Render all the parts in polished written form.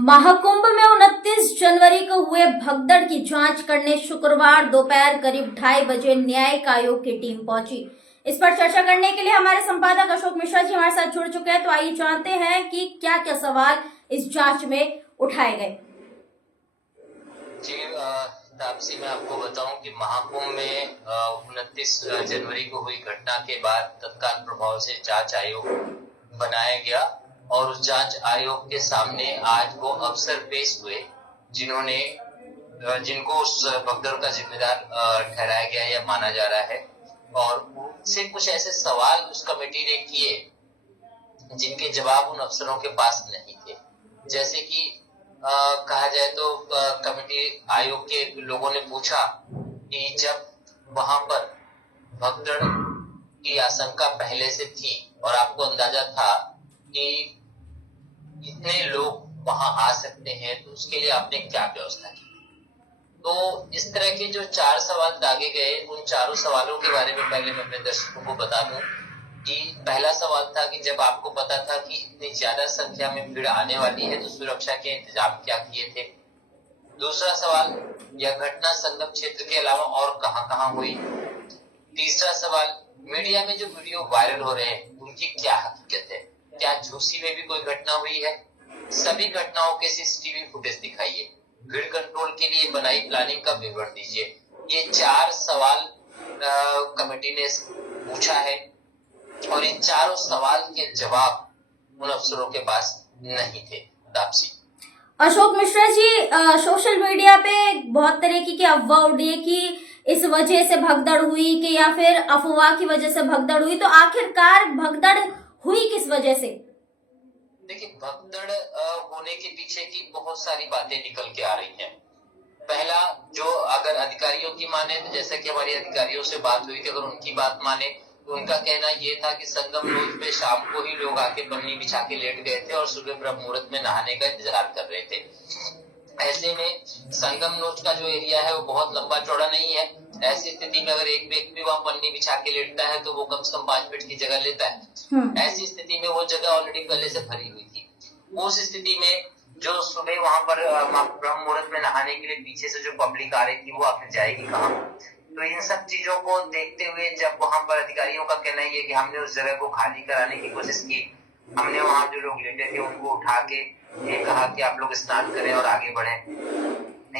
महाकुंभ में 29 जनवरी को हुए भगदड़ की जांच करने शुक्रवार दोपहर करीब 2:30 बजे न्यायिक आयोग की टीम पहुंची। इस पर चर्चा करने के लिए हमारे संपादक अशोक मिश्रा जी हमारे साथ जुड़ चुके हैं। तो आइए जानते हैं कि क्या क्या सवाल इस जांच में उठाए गए। जी तापसी, मैं आपको बताऊं कि महाकुंभ में 29 जनवरी को हुई घटना के बाद तत्काल प्रभाव से जांच आयोग बनाया गया और उस जांच आयोग के सामने आज वो अफसर पेश हुए जिनको उस भगदड़ का जिम्मेदार ठहराया गया या माना जा रहा है, और उनसे कुछ ऐसे सवाल उस कमेटी ने किए जिनके जवाब उन अफसरों के पास नहीं थे। जैसे कि कहा जाए तो कमेटी आयोग के लोगों ने पूछा कि जब वहां पर भगदड़ की आशंका पहले से थी और आपको अंदाजा था कि इतने लोग वहां आ सकते हैं, तो उसके लिए आपने क्या व्यवस्था की। तो इस तरह के जो 4 सवाल दागे गए, उन चारों सवालों के बारे में पहले मैं अपने दर्शकों को बता दूं कि पहला सवाल था कि जब आपको पता था कि इतनी ज्यादा संख्या में भीड़ आने वाली है, तो सुरक्षा के इंतजाम क्या किए थे। दूसरा सवाल, यह घटना संगम क्षेत्र के अलावा और कहां हुई। तीसरा सवाल, मीडिया में जो वीडियो वायरल हो रहे हैं उनकी क्या हकीकत है, क्या झूसी में भी कोई घटना हुई है। सभी घटनाओं के सीसीटीवी फुटेज दिखाइए। भीड़ कंट्रोल के लिए बनाई प्लानिंग का विवरण दीजिए। ये 4 सवाल कमेटी ने पूछा है और इन चारों सवाल के जवाब उन अफसरों के पास नहीं थे। तापसी। अशोक मिश्रा जी, सोशल मीडिया पे बहुत तरह की अफवाह उड़ी है कि इस वजह से भगदड़ हुई कि या फिर अफवाह की वजह से भगदड़ हुई, तो आखिरकार भगदड़ हुई किस वजह से? देखिए, भगदड़ होने के पीछे की बहुत सारी बातें निकल के आ रही हैं। पहला, जो अगर अधिकारियों की माने, तो जैसे कि हमारी अधिकारियों से बात हुई थी, अगर उनकी बात माने तो उनका कहना ये था कि संगम रोड पे शाम को ही लोग आके पन्नी बिछा के लेट गए थे और सुबह ब्रह्म मुहूर्त में नहाने का इंतजार कर रहे थे। ऐसे में संगम नोच का जो एरिया है वो बहुत लंबा चौड़ा नहीं है। ऐसी स्थिति में अगर एक व्यक्ति वहां पन्नी बिछा के लेटता है तो वो कम से कम 5 फीट की जगह लेता है। ऐसी स्थिति में वो जगह ऑलरेडी पहले से भरी हुई थी। उस स्थिति में जो सुबह वहां पर ब्रह्म मुहूर्त में नहाने के लिए पीछे से जो पब्लिक आ रही थी, वो आखिर जाएगी कहाँ। तो इन सब चीजों को देखते हुए जब वहां पर अधिकारियों का कहना है कि हमने उस जगह को खाली कराने की कोशिश की, हमने वहां जो लोग लेटे थे उनको उठा के ये कहा कि आप लोग स्नान करें और आगे बढ़ें।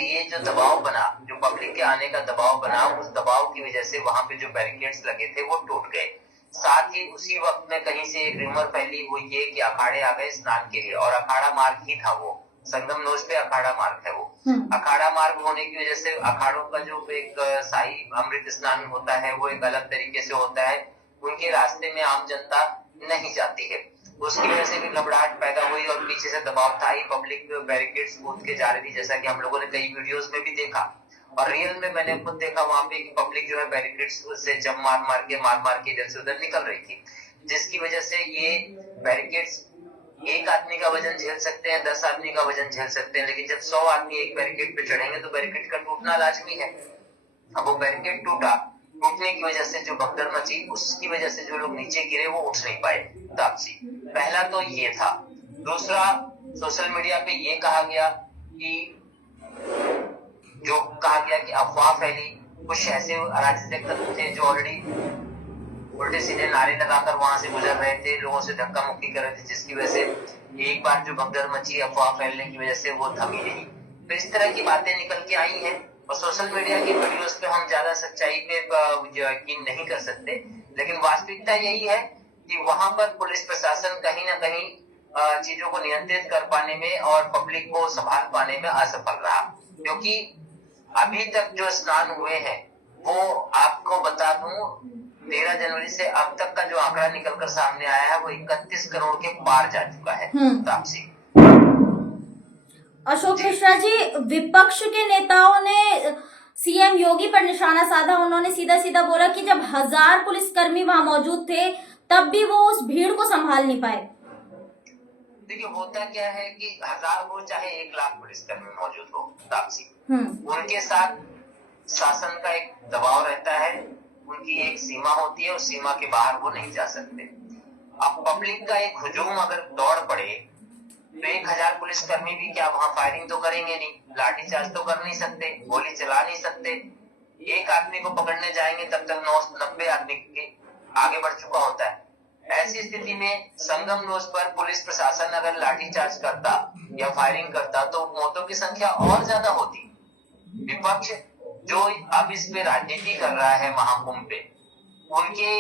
ये जो दबाव बना, जो पब्लिक के आने का दबाव बना, उस दबाव की वजह से वहां पे जो बैरिकेड्स लगे थे वो टूट गए। साथ ही उसी वक्त में कहीं से एक रूमर फैली हुई है कि अखाड़े आ गए स्नान के लिए, और अखाड़ा मार्ग ही था वो। संगम नोच पे अखाड़ा मार्ग है वो। अखाड़ा मार्ग होने की वजह से अखाड़ों का जो एक शाही अमृत स्नान होता है वो एक अलग तरीके से होता है। उनके रास्ते में आम जनता नहीं जाती है। उसकी वजह से भी घबराहट पैदा हुई और पीछे से दबाव था ही। पब्लिक बैरिकेड्स कूद के जा रही थी, जैसा कि हम लोगों ने कई वीडियोस में भी देखा और रियल में मैंने खुद देखा वहां पे कि पब्लिक जो है बैरिकेड्स से जब मार मार के इधर से उधर निकल रही थी, जिसकी वजह से ये बैरिकेड्स एक आदमी का वजन झेल सकते हैं, 10 आदमी का वजन झेल सकते हैं, लेकिन जब 100 आदमी एक बैरिकेड पे चढ़ेंगे तो बैरिकेड का टूटना लाजमी है। अब वो बैरिकेड टूटा, टूटने की वजह से जो भगदड़ मची, उसकी वजह से जो लोग नीचे गिरे वो उठ नहीं पाए। तापसी, पहला तो ये था। दूसरा, सोशल मीडिया पे ये कहा गया कि अफवाह फैली, कुछ ऐसे अराजक तत्व थे जो ऑलरेडी उल्टे सीधे नारे लगाकर वहां से गुजर रहे थे, लोगों से धक्का मुक्की कर रहे थे, जिसकी वजह से एक बार जो भगदड़ मची अफवाह फैलने की वजह से वो थमी नहीं। तो इस तरह की बातें निकल के आई हैं और सोशल मीडिया की वीडियोस पे हम ज्यादा सच्चाई पे यकीन नहीं कर सकते, लेकिन वास्तविकता यही है कि वहां पर पुलिस प्रशासन कहीं ना कहीं चीजों को नियंत्रित कर पाने में और पब्लिक को संभाल पाने में असफल रहा। क्योंकि अभी तक जो स्नान हुए हैं वो आपको बता दूं, 13 जनवरी से अब तक का जो आंकड़ा निकलकर सामने आया है वो 31 करोड़ के पार जा चुका है। तापसी। अशोक मिश्रा जी, विपक्ष के नेताओं ने सीएम योगी पर निशाना साधा। उन्होंने सीधा सीधा बोला कि जब 1000 पुलिसकर्मी वहां मौजूद थे तब भी वो उस भीड़ को संभाल नहीं पाए। देखिए, होता क्या है कि 1000 हो चाहे 1 लाख पुलिसकर्मी मौजूद हो, तापसी, उनके साथ शासन का एक दबाव रहता है, उनकी एक सीमा होती है, उस सीमा के बाहर वो नहीं जा सकते। अब पब्लिक का एक हुजूम अगर दौड़ पड़े तो 1000 पुलिसकर्मी भी क्या वहां फायरिंग तो करेंगे नहीं, लाठीचार्ज तो कर नहीं सकते, गोली चला नहीं सकते। एक आदमी को पकड़ने जाएंगे तब तक 90 आदमी के आगे बढ़ चुका होता है। ऐसी स्थिति में संगम रोड पर पुलिस प्रशासन अगर लाठीचार्ज करता या फायरिंग करता तो मौतों की संख्या और ज्यादा होती। विपक्ष जो अब इस पे राजनीति कर रहा है महाकुंभ पे, उनके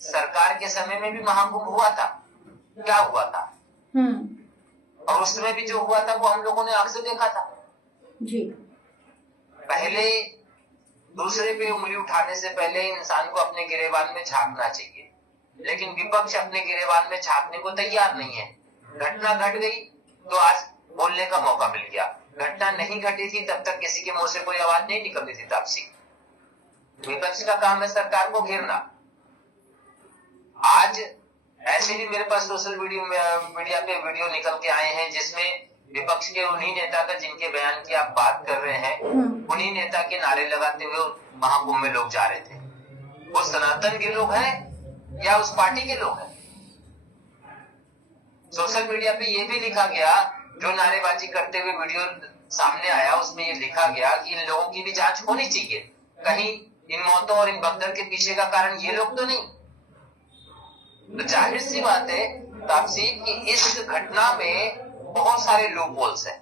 सरकार के समय में भी महाकुंभ हुआ था, क्या हुआ था और उस समय भी जो हुआ था वो हम लोगों ने आंख से देखा था जी। पहले दूसरे पे उंगली उठाने से पहले इंसान को अपने गिरेबान में झांकना चाहिए, लेकिन विपक्ष अपने गिरेबान में झांकने को तैयार नहीं है। घटना घट गई तो आज बोलने का मौका मिल गया, घटना नहीं घटी थी तब तक किसी के मुंह से कोई आवाज नहीं निकलती थी। तापसी, विपक्ष का काम है सरकार को घेरना। आज ऐसे भी मेरे पास सोशल मीडिया पे वीडियो निकल के आए हैं जिसमें विपक्ष के उन्हीं नेता का, जिनके बयान की आप बात कर रहे हैं, उन्हीं नेता के नारे लगाते हुए महाकुंभ में लोग जा रहे थे। वो सनातन के लोग हैं या उस पार्टी के लोग हैं? सोशल मीडिया पे ये भी लिखा गया, जो नारेबाजी करते हुए वीडियो सामने आया उसमें ये लिखा गया कि इन लोगों की भी जांच होनी चाहिए, कहीं इन मौतों और इन भगदड़ के पीछे का कारण ये लोग तो नहीं। तो जाहिर सी बात है तापसी कि इस घटना में बहुत सारे लूप होल्स हैं।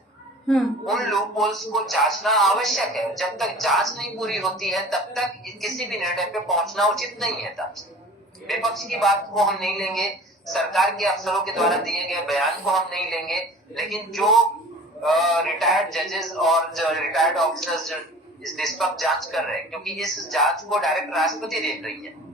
उन लूप होल्स को जांचना आवश्यक है। जब तक जांच नहीं पूरी होती है तब तक किसी भी निर्णय पे पहुंचना उचित नहीं है। तापसी, विपक्ष की बात को हम नहीं लेंगे, सरकार के अफसरों के द्वारा दिए गए बयान को हम नहीं लेंगे, लेकिन जो रिटायर्ड जजेस और जो रिटायर्ड ऑफिसर्स जो इस निष्पक्ष जांच कर रहे हैं, क्योंकि इस जांच को डायरेक्ट राष्ट्रपति देख रही है,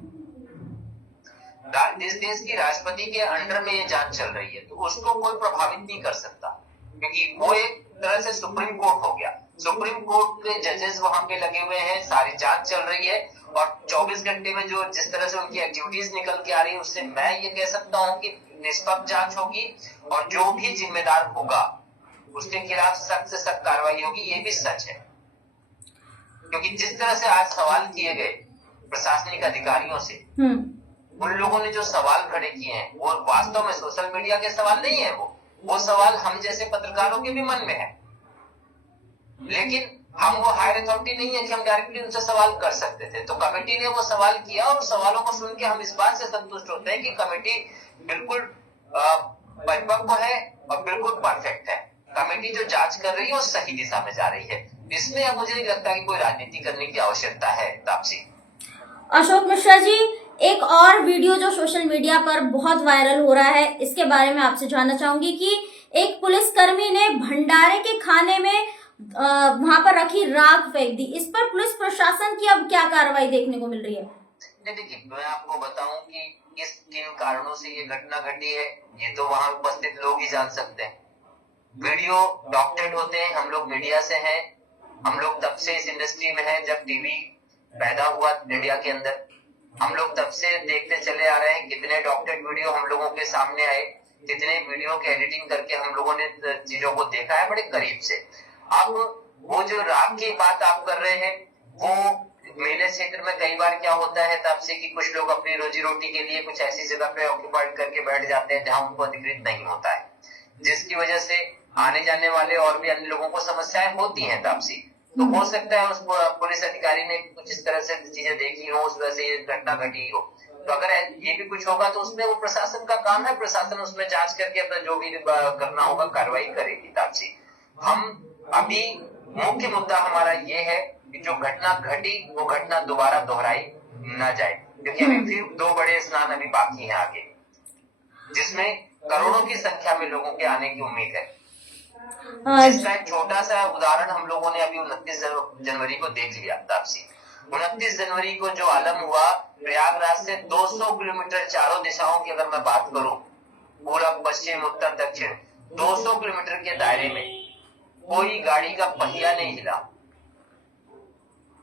इस देश की राष्ट्रपति के अंडर में ये जांच चल रही है, तो उसको कोई प्रभावित नहीं कर सकता, क्योंकि वो एक तरह से सुप्रीम कोर्ट हो गया। सुप्रीम कोर्ट के जजेस वहां पे लगे हुए हैं, सारी जांच चल रही है और 24 घंटे में जो जिस तरह से उनकी एक्टिविटीज निकल के आ रही है, उससे मैं ये कह सकता हूँ कि निष्पक्ष जांच होगी और जो भी जिम्मेदार होगा उसके खिलाफ सख्त से सख्त कार्रवाई होगी। ये भी सच है, क्योंकि जिस तरह से आज सवाल किए गए प्रशासनिक अधिकारियों से, उन लोगों ने जो सवाल खड़े किए हैं वो वास्तव में सोशल मीडिया के सवाल नहीं है, वो सवाल हम जैसे पत्रकारों के भी मन में है, लेकिन हम वो हायर अथॉरिटी नहीं है कि हम डायरेक्टली उनसे सवाल कर सकते थे। तो कमेटी ने वो सवाल किया और सवालों को सुन के हम इस बात से संतुष्ट होते हैं कि कमेटी बिल्कुल परिपक्व है और बिल्कुल परफेक्ट है। कमेटी जो जांच कर रही है वो सही दिशा में जा रही है। इसमें अब मुझे नहीं लगता कि कोई राजनीति करने की आवश्यकता है। तापसी, अशोक मिश्रा जी, एक और वीडियो जो सोशल मीडिया पर बहुत वायरल हो रहा है, इसके बारे में आपसे जानना चाहूंगी कि एक पुलिसकर्मी ने भंडारे के खाने में वहां पर रखी राख फेंक दी। इस पर पुलिस प्रशासन की अब क्या कार्रवाई देखने को मिल रही है? देखिए, मैं आपको बताऊं कि किन कारणों से ये घटना घटी है, ये तो वहां उपस्थित लोग ही जान सकते हैं। वीडियो डॉक्टरेट होते हैं, हम लोग मीडिया से हैं, हम लोग तब से इस इंडस्ट्री में हैं, जब टीवी पैदा हुआ इंडिया के अंदर, हम लोग तब से देखते चले आ रहे हैं। कितने डॉक्टरेट वीडियो हम लोगों के सामने आए, कितने वीडियो की एडिटिंग करके हम लोगों ने चीजों को देखा है बड़े करीब से। अब वो जो राग की बात आप कर रहे हैं, वो मेले क्षेत्र में कई बार क्या होता है तब से कि कुछ लोग अपनी रोजी रोटी के लिए कुछ ऐसी जगह पे ऑक्यूपाइड करके बैठ जाते हैं जहां उनको अधिकृत नहीं होता है, जिसकी वजह से आने जाने वाले और भी अन्य लोगों को समस्याएं होती हैं। तापसी, तो हो सकता है उस पुलिस अधिकारी ने कुछ इस तरह से चीजें देखी हो, उस वजह से ये घटना घटी हो। तो अगर ये भी कुछ होगा तो उसमें वो प्रशासन का काम है, प्रशासन उसमें जांच करके अपना जो भी करना होगा कार्रवाई करेगी। तापसी, हम अभी मुख्य मुद्दा हमारा ये है कि जो घटना घटी वो घटना दोबारा दोहराई न जाए, क्योंकि अभी फिर 2 बड़े स्नान अभी बाकी हैं आगे, जिसमें करोड़ों की संख्या में लोगों के आने की उम्मीद है। जिसका एक छोटा सा उदाहरण हम लोगों ने अभी 29 जनवरी को देख लिया। तापसी, 29 जनवरी को जो आलम हुआ प्रयागराज से 200 किलोमीटर चारों दिशाओं की अगर मैं बात करूं, पूरब पश्चिम उत्तर दक्षिण 200 किलोमीटर के दायरे में कोई गाड़ी का पहिया नहीं हिला।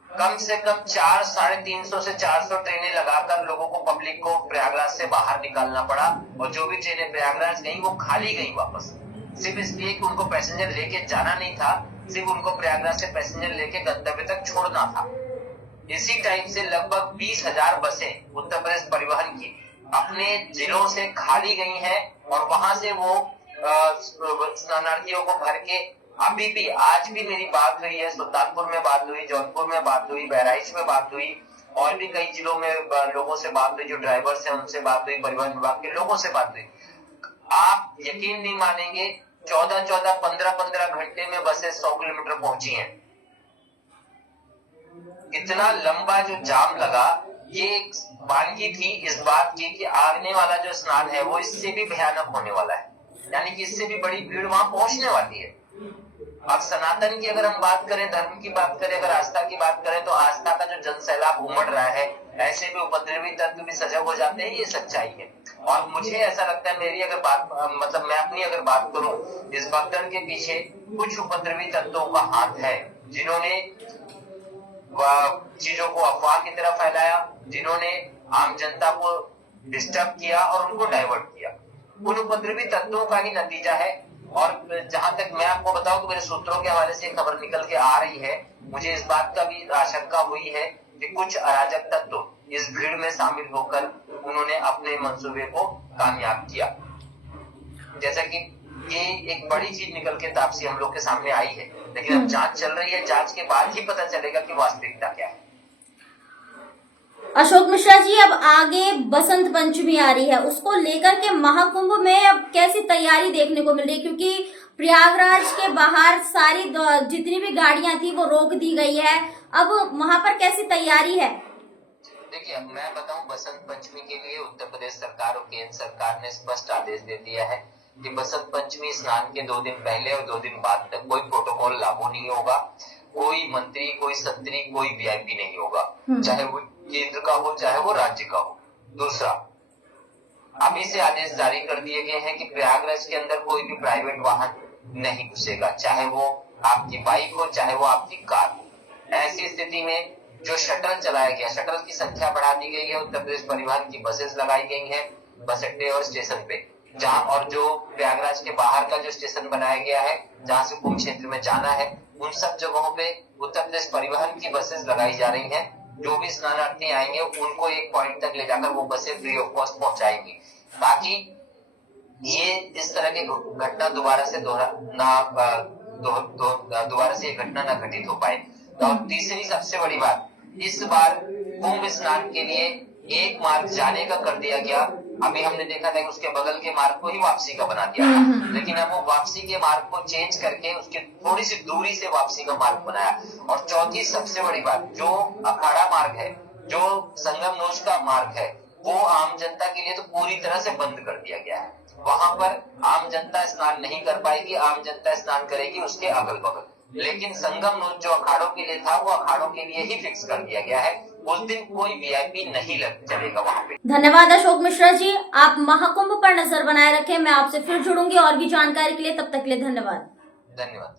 कम से कम 350 से 400 ट्रेनें लगाकर लोगों को, पब्लिक को प्रयागराज से बाहर निकालना पड़ा, और जो भी ट्रेनें प्रयागराज गई वो खाली गई वापस, सिर्फ इसलिए कि उनको पैसेंजर लेके जाना नहीं था, सिर्फ उनको प्रयागराज से पैसेंजर लेके गंतव्य तक छोड़ना था। इसी टाइप से लगभग 20,000 बसें उत्तर प्रदेश परिवहन की अपने जिलों से खाली गई हैं और वहां से वो स्नानार्थियों को भर के अभी भी आज भी मेरी बात हुई है, सुल्तानपुर में बात हुई, जौनपुर में बात हुई, बहराइच में बात हुई, और भी कई जिलों में लोगों से बात हुई, जो ड्राइवर्स हैं उनसे बात हुई, परिवहन विभाग के लोगों से बात हुई। आप यकीन नहीं मानेंगे, 14-14, 15-15 घंटे में बसें 100 किलोमीटर पहुंची हैं। इतना लंबा जो जाम लगा, ये एक वानगी थी इस बात की कि आने वाला जो स्नान है वो इससे भी भयानक होने वाला है, यानी कि इससे भी बड़ी भीड़ वहां पहुंचने वाली है। अब सनातन की अगर हम बात करें, धर्म की बात करें, अगर आस्था की बात करें, तो आस्था का जो जनसैलाब उमड़ रहा है, ऐसे भी उपद्रवी तत्व भी सजग हो जाते हैं, ये सच्चाई है। और मुझे ऐसा लगता है, मेरी अगर बात मतलब मैं अपनी अगर बात करूं, इस भगदड़ के पीछे कुछ उपद्रवी तत्वों का हाथ है, जिन्होंने चीजों को अफवाह की तरह फैलाया, जिन्होंने आम जनता को डिस्टर्ब किया और उनको डाइवर्ट किया। उन उपद्रवी तत्वों का ही नतीजा है। और जहां तक मैं आपको बताऊं, तो मेरे सूत्रों के हवाले से खबर निकल के आ रही है, मुझे इस बात का भी आशंका हुई है कि कुछ अराजक तत्व इस भीड़ में शामिल होकर उन्होंने अपने मंसूबे को कामयाब किया। जैसा कि ये एक बड़ी चीज निकल के तापसी हम लोग के सामने आई है, लेकिन अब जांच चल रही है, जांच के बाद ही पता चलेगा कि वास्तविकता क्या है। अशोक मिश्रा जी, अब आगे बसंत पंचमी आ रही है, उसको लेकर के महाकुंभ में अब कैसी तैयारी देखने को मिल रही है? क्योंकि प्रयागराज के बाहर सारी जितनी भी गाड़ियां थी वो रोक दी गई है, अब वहां पर कैसी तैयारी है? देखिए, अब मैं बताऊं, बसंत पंचमी के लिए उत्तर प्रदेश सरकार और केंद्र सरकार ने स्पष्ट आदेश दे दिया है कि बसंत पंचमी स्नान के 2 दिन पहले और 2 दिन बाद तक कोई प्रोटोकॉल लागू नहीं होगा, कोई मंत्री, कोई संतरी, कोई वीआईपी नहीं होगा, चाहे वो केंद्र का हो चाहे वो राज्य का हो। दूसरा, अभी से आदेश जारी कर दिए गए हैं कि प्रयागराज के अंदर कोई भी प्राइवेट वाहन नहीं घुसेगा, चाहे वो आपकी बाइक हो चाहे वो आपकी कार हो। ऐसी स्थिति में जो शटल चलाया गया, शटल की संख्या बढ़ा दी गई है, उत्तर प्रदेश परिवहन की बसेस लगाई गई है बस अड्डे और स्टेशन पे, जहां और जो प्रयागराज के बाहर का जो स्टेशन बनाया गया है, जहां से कुंभ क्षेत्र में जाना है, उन सब जगहों पे उत्तर प्रदेश परिवहन की बसेस लगाई जा रही हैं। जो भी स्नानार्थी आएंगे उनको एक पॉइंट तक ले जाकर वो बसें फ्री ऑफ कॉस्ट पहुंचाएंगी, ताकि ये इस तरह की घटना दोबारा से ये घटना न घटित हो पाए। और तीसरी सबसे बड़ी बात, इस बार कुंभ स्नान के लिए एक मार्ग जाने का कर दिया गया। अभी हमने देखा था कि उसके बगल के मार्ग को ही वापसी का बना दिया था, लेकिन अब वो वापसी के मार्ग को चेंज करके उसके थोड़ी सी दूरी से वापसी का मार्ग बनाया। और चौथी सबसे बड़ी बात, जो अखाड़ा मार्ग है, जो संगम नोज का मार्ग है, वो आम जनता के लिए तो पूरी तरह से बंद कर दिया गया है। वहां पर आम जनता स्नान नहीं कर पाएगी, आम जनता स्नान करेगी उसके अगल बगल, लेकिन संगम नोज जो अखाड़ों के लिए था वो अखाड़ों के लिए ही फिक्स कर दिया गया है। उस दिन कोई वीआईपी नहीं लग चलेगा वहां पे। धन्यवाद अशोक मिश्रा जी, आप महाकुंभ पर नजर बनाए रखें। मैं आपसे फिर जुड़ूंगी और भी जानकारी के लिए, तब तक के लिए धन्यवाद। धन्यवाद।